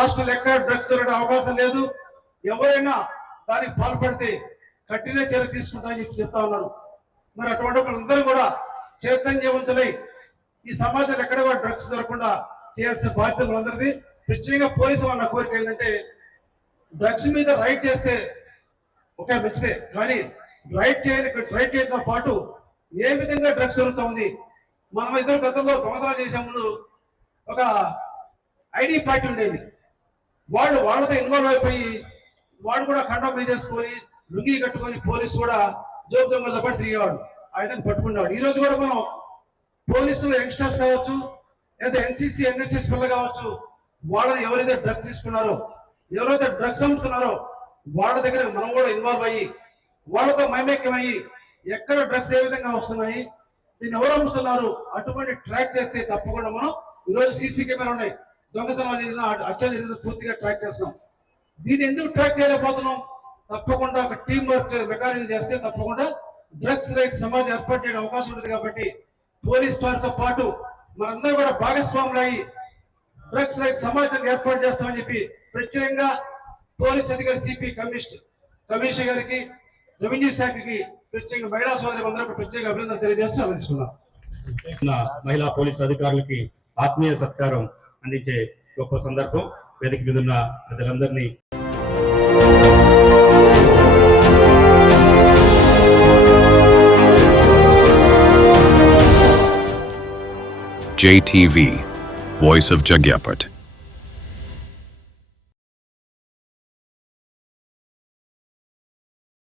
రాష్ట్రంలో ఎక్కడ డ్రగ్స్ దొరకడం అవకాశం లేదు. ఎవరైనా దానికి పాల్పడితే కఠిన చర్య తీసుకుంటామని చెప్తా ఉన్నారు. మరి అటువంటి వాళ్ళందరూ కూడా చైతన్యవంతులై ఈ సమాజంలో ఎక్కడ కూడా డ్రగ్స్ దొరకకుండా చేయాల్సిన బాధ్యత మనందరిది. ప్రత్యేకంగా పోలీసు వాళ్ళ కోరిక ఏంటంటే డ్రగ్స్ మీద రైడ్ చేస్తే ఒకే మంచిదే, కానీ రైడ్ చేయడంతో పాటు ఏ విధంగా డ్రగ్స్ దొరుకుతా ఉంది. మనం ఇద్దరు గతంలో దొంగతనాలు చేసే ముందు ఒక ఐడి పార్టీ ఉండేది. వాళ్ళతో ఇన్వాల్వ్ అయిపోయి వాళ్ళు కూడా కండం మీద చేసుకొని లుంగి కట్టుకొని పోలీసు కూడా జోబు దొంగలతో పాటు తిరిగేవాడు. ఆ విధంగా పట్టుకునేవాడు. ఈ రోజు కూడా మనం పోలీసులు యంగ్స్టర్స్ కావచ్చు, లేదా ఎన్సీసీ ఎన్ఎస్ఎస్ పిల్లలు కావచ్చు, వాళ్ళని ఎవరైతే డ్రగ్స్ తీసుకున్నారో, ఎవరైతే డ్రగ్స్ అమ్ముతున్నారో వాళ్ళ దగ్గర మనం కూడా ఇన్వాల్వ్ అయ్యి వాళ్ళతో మైమేక్యమయ్యి ఎక్కడ డ్రగ్స్ ఏ విధంగా వస్తున్నాయి, దీన్ని ఎవరు అమ్ముతున్నారు, అటువంటి ట్రాక్ చేస్తే తప్పకుండా మనం ఈరోజు సీసీ కెమెరా ఉన్నాయి, దొంగతనం జరిగిన హత్యలు జరిగిన పూర్తిగా ట్రాక్ చేస్తున్నాం. దీన్ని ఎందుకు ట్రాక్ చేయలేకపోతున్నాం? తప్పకుండా ఒక టీం వర్క్ మెకానిజం చేస్తే తప్పకుండా డ్రగ్స్ రైతు సమాజం ఏర్పాటు చేయడం అవకాశం ఉంటుంది. కాబట్టి పోలీస్ వారితో పాటు మనందరూ కూడా భాగస్వాములు అయ్యి డ్రగ్స్ రైతు సమాజాన్ని ఏర్పాటు చేస్తామని చెప్పి ప్రత్యేకంగా పోలీస్ అధికారి సిపి కమిషనర్ గారికి, రెవెన్యూ శాఖకి, ప్రత్యేకంగా మహిళా సోదరి అందరూ ప్రత్యేక అభినందనలు తెలియజేస్తూ ఆలోచిస్తున్నాం. మహిళా పోలీసు అధికారులకి ఆత్మీయ సత్కారం అందించే గొప్ప సందర్భం. వేదిక మీద ఉన్న ప్రజలందరినీ JTV, Voice of Jagyapet.